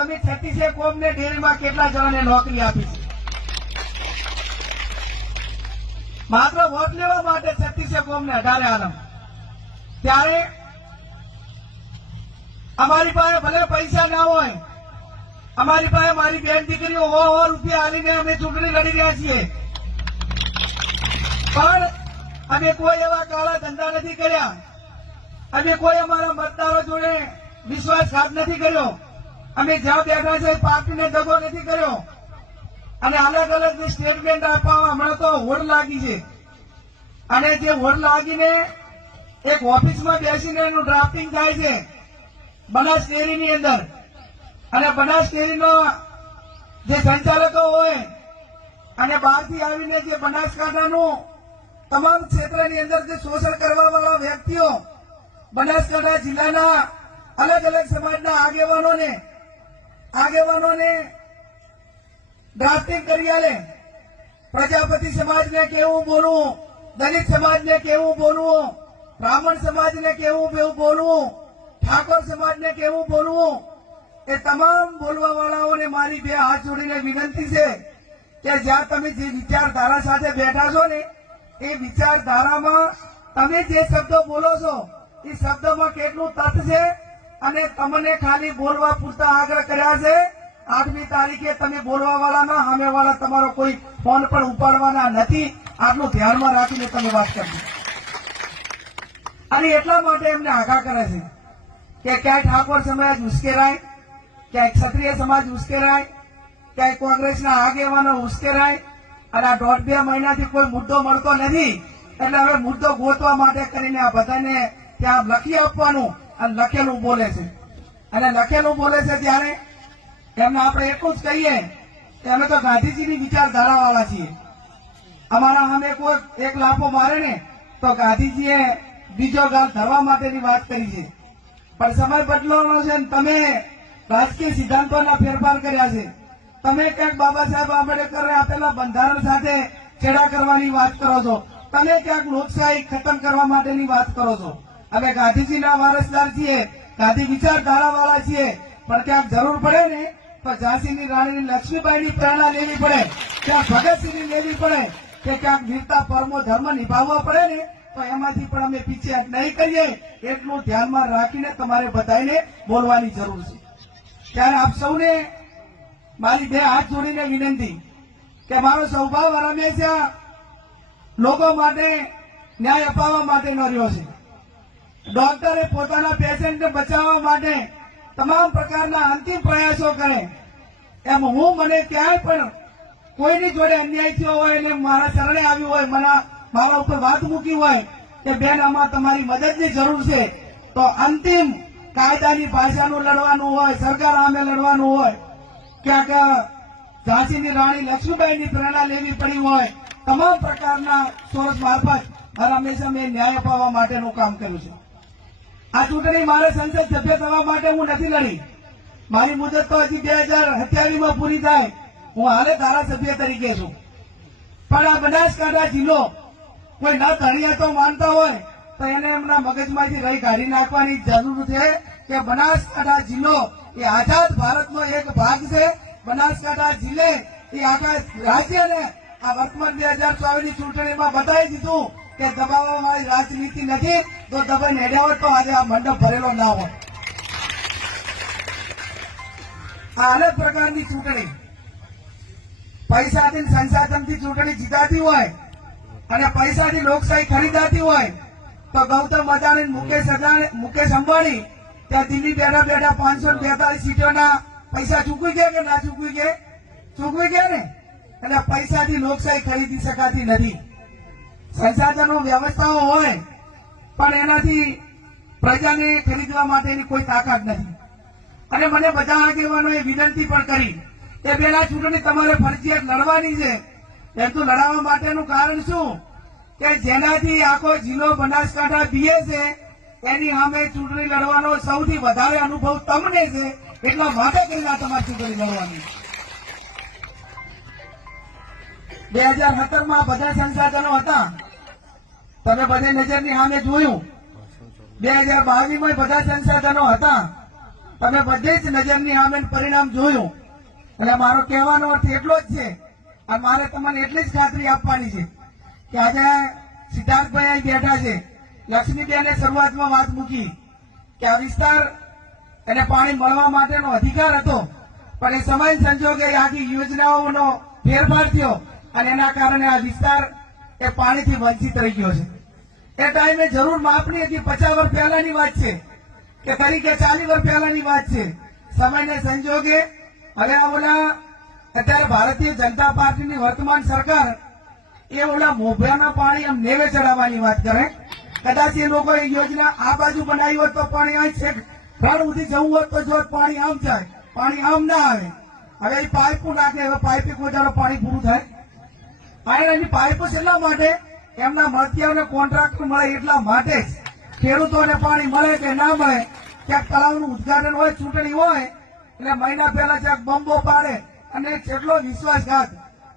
તમે 36 કોમને ડેરીમાં કેટલા જણાને નોકરી આપી છે? માત્ર વોટ લેવા માટે 36 કોમને 18 આલમ. ત્યારે અમારી પાસે ભલે પૈસા ના હોય, અમારી પાસે મારી બેન દીકરીઓ 100 રૂપિયા આલીને અમે ચૂંટણી લડી રહ્યા છીએ, પણ અમે કોઈ એવા કાળા ધંધા નથી કર્યા. અમે કોઈ અમારા મતદારો જોડે વિશ્વાસઘાત નથી કર્યો. અમે જ્યાં બેઠા છે પાર્ટીને દગો નથી કર્યો. અને અલગ અલગ સ્ટેટમેન્ટ આપવામાં હમણાં તો હોડ લાગી છે. અને જે હોડ લાગીને એક ઓફિસમાં બેસીને એનું ડ્રાફ્ટિંગ થાય છે બનાસ ડેરીની અંદર. અને બનાસ ડેરીનો જે સંચાલકો હોય અને બહારથી આવીને જે બનાસકાંઠાનું તમામ ક્ષેત્રની અંદર જે શોષણ કરવા વાળા વ્યક્તિઓ બનાસકાંઠા જિલ્લાના અલગ અલગ સમાજના આગેવાનોને ડ્રાફ્ટિંગ કરી આલે. પ્રજાપતિ સમાજને કેવું બોલવું, દલિત સમાજને કેવું બોલવું, બ્રાહ્મણ સમાજને કેવું બોલવું, ઠાકોર સમાજને કેવું બોલવું, એ તમામ બોલવા વાળાઓને મારી બે હાથ જોડીને વિનંતી છે કે જ્યાં તમે જે વિચારધારા સાથે બેઠા છો ને, એ વિચારધારામાં તમે જે શબ્દો બોલો છો એ શબ્દોમાં કેટલું તથ છે, અને તમને ખાલી બોલવા પૂરતા આગ્રહ કર્યા છે. 8મી તારીખે તમે બોલવા વાળાના સામેવાળા તમારો કોઈ ફોન પણ ઉપાડવાના નથી. આટલું ધ્યાનમાં રાખીને તમે વાત કરજો. અને એટલા માટે એમને આગાહ કરે છે કે ક્યાંય ઠાકોર સમાજ ઉશ્કેરાય, ક્યાંય ક્ષત્રિય સમાજ ઉશ્કેરાય, ક્યાંય કોંગ્રેસના આગેવાનો ઉશ્કેરાય. અને આ 1.5-2 મહિનાથી કોઈ મુદ્દો મળતો નથી, એટલે હવે મુદ્દો ગોતવા માટે કરીને આ બધાને ત્યાં લખી આપવાનું. અને લખેલું બોલે છે, અને લખેલું બોલે છે ત્યારે એમને આપણે એટલું જ કહીએ કે અમે તો ગાંધીજીની વિચારધારા વાળા છીએ. અમારા સામે કોઈ એક લાફો મારે ને તો ગાંધીજીએ બીજો ગાલ ધરવા માટેની વાત કરી છે. પણ સમય બદલવાનો છે ને તમે રાજકીય સિદ્ધાંતોના ફેરફાર કર્યા છે. તમે ક્યાંક બાબા સાહેબ આંબેડકરે આપેલા બંધારણ સાથે છેડા કરવાની વાત કરો છો, તમે ક્યાંક લોકશાહી ખતમ કરવા માટેની વાત કરો છો. અમે ગાંધીજીના વારસદાર છીએ, ગાંધી વિચારધારા વાળા છીએ, પણ ક્યાંક જરૂર પડે ને તો ઝાંસીની રાણીની લક્ષ્મીબાઈની પ્રેરણા લેવી પડે, ક્યાંક ભગતસિંહની લેવી પડે, કે ક્યાંક વીરતા પરમો ધર્મ નિભાવવા પડે ને તો એમાંથી પણ અમે પીછે નહીં કરીએ. એટલું ધ્યાનમાં રાખીને તમારે બધાને બોલવાની જરૂર છે. ત્યારે આપ સૌને મારી બે હાથ જોડીને વિનંતી કે મારો સ્વભાવ હંમેશા લોકો માટે ન્યાય અપાવવા માટેનો રહ્યો છે. ડોક્ટરે પોતાના પેશન્ટને બચાવવા માટે તમામ પ્રકારના અંતિમ પ્રયાસો કરે, એમ હું મને ક્યાંય પણ કોઈની જોડે અન્યાય થયો હોય અને મારા શરણે આવ્યું હોય, મારા ઉપર વાત મૂકી હોય કે બેન આમાં તમારી મદદની જરૂર છે, તો અંતિમ કાયદાની ભાષાનું લડવાનું હોય, સરકાર સામે લડવાનું હોય, ક્યાંક ઝાંસીની રાણી લક્ષ્મીબાઈની પ્રેરણા લેવી પડી હોય, તમામ પ્રકારના સોર્સ મારફત હંમેશા મેં ન્યાય અપાવવા માટેનું કામ કર્યું છે. આ ચૂંટણી મારે સંસદ સભ્ય થવા માટે હું નથી લડી. મારી મુદત તો હજી 2027માં પૂરી થાય. હું હાલે ધારાસભ્ય તરીકે છું. પણ આ બનાસકાંઠા જિલ્લો કોઈ ન ધણિયા તો માનતા હોય તો એને એમના મગજમાંથી રહી કાઢી નાખવાની જરૂર છે કે બનાસકાંઠા જિલ્લો એ આઝાદ ભારતનો એક ભાગ છે. બનાસકાંઠા જિલ્લે એ આખા રાજ્યને આ વર્તમાન 2024ની ચૂંટણીમાં બતાવી દીધું કે દબાવવાની રાજનીતિ નથી, તો દબાઈને હેડ્યા હોત તો આજે આ મંડપ ભરેલો ના હોય. આ અલગ પ્રકારની ચૂંટણી પૈસાથી સંસાધનથી ચૂંટણી જીતાતી હોય અને પૈસાથી લોકશાહી ખરીદાતી હોય તો ગૌતમ અદાણી, મુકેશ અંબાણી ત્યાં દિલ્હી બેઠા બેઠા 542 સીટોના પૈસા ચૂકવી ગયા કે ના ચૂકવી ગયા? ચૂકવી ગયા ને. એટલે પૈસાથી લોકશાહી ખરીદી શકાતી નથી. સંસાધનો વ્યવસ્થાઓ હોય પણ એનાથી પ્રજાને ખરીદવા માટેની કોઈ તાકાત નથી. અને મને બધા આગેવાનોએ વિનંતી પણ કરી કે પેલા ચૂંટણી તમારે ફરજિયાત લડવાની છે. એમ તો લડાવવા માટેનું કારણ શું કે જેનાથી આખો જિલ્લો બનાસકાંઠા પીએ છે એની સામે ચૂંટણી લડવાનો સૌથી વધારે અનુભવ તમને છે, એટલા માટે કરીને તમારે ચૂંટણી લડવાની. 2017માં બધા સંસાધનો હતા, તમે બધી નજરની સામે જોયું. 2022માં બધા સંસાધનો હતા, તમે બધે જ નજરની સામે પરિણામ જોયું. એટલે મારો કહેવાનો અર્થ એટલો જ છે અને મારે તમને એટલી જ ખાતરી આપવાની છે કે આજે સિદ્ધાર્થભાઈ અહીં બેઠા છે. લક્ષ્મીબેને શરૂઆતમાં વાત મૂકી કે આ વિસ્તાર એને પાણી મળવા માટેનો અધિકાર હતો, પણ એ સમય સંજોગે આખી યોજનાઓનો ફેરફાર થયો અને એના કારણે આ વિસ્તાર એ પાણીથી વંચિત રહી ગયો છે. એ ટાઈમે જરૂર માપની હતી, 50 વર્ષ પહેલાની વાત છે કે તરીકે 40 વર્ષ પહેલાની વાત છે. સમયને સંજોગે હવે આ ઓલા અત્યારે ભારતીય જનતા પાર્ટીની વર્તમાન સરકાર એ ઓલા મોભરાના પાણી આમ નેવે ચડાવવાની વાત કરે. કદાચ એ લોકો યોજના આ બાજુ બનાવી હોત તો પાણી અહીં છે, ઘર સુધી જવું હોત તો જો પાણી આમ જાય, પાણી આમ ના આવે. હવે એ પાઇપો નાખે, હવે પાઇપે કોઈ દાડો પાણી પૂરું થાય? એની પાઇપો એટલા માટે એમના મળતિયાઓને કોન્ટ્રાક્ટ મળે એટલા માટે જ. ખેડૂતોને પાણી મળે કે ના મળે, ક્યાંક તળાવનું ઉદઘાટન હોય, ચૂંટણી હોય એટલે મહિના પહેલા ક્યાંક બંબો પાડે અને કેટલો વિશ્વાસઘાત.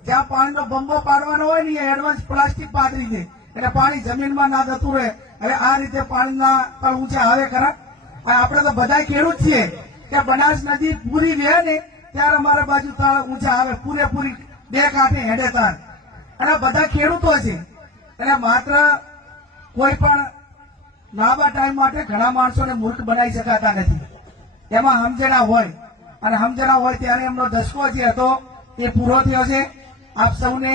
જ્યાં પાણીનો બંબો પાડવાનો હોય ને એ એડવાન્સ પ્લાસ્ટિક પાથરી દે એટલે પાણી જમીનમાં ના જતું રહે. હવે આ રીતે પાણીના તળ ઊંચા આવે ખરા? આપણે તો બધા ખેડૂત છીએ કે બનાસ નદી પૂરી રહે ને ત્યારે અમારા બાજુ તળ ઊંચા આવે, પૂરેપૂરી 2 કાંઠે હેડે તાર. અને બધા ખેડૂતો છે એટલે માત્ર કોઈ પણ લાંબા ટાઈમ માટે ઘણા માણસોને મૂર્ખ બનાવી શકાતા નથી. એમાં સમજણા હોય અને સમજણા હોય ત્યારે એમનો દસકો જે હતો એ પૂરો થયો છે. આપ સૌને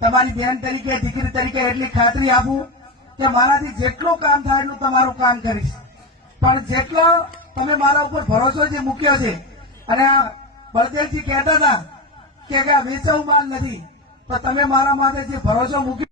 તમારી બહેન તરીકે, દીકરી તરીકે એટલી ખાતરી આપું કે મારાથી જેટલું કામ થાય એટલું તમારું કામ કરીશ. પણ જેટલો તમે મારા ઉપર ભરોસો જે મૂક્યો છે, અને બળદેવજી કહેતા હતા કે આ વેચાવું માલ નથી, તો તમે મારા માટે જે ભરોસો મૂક્યો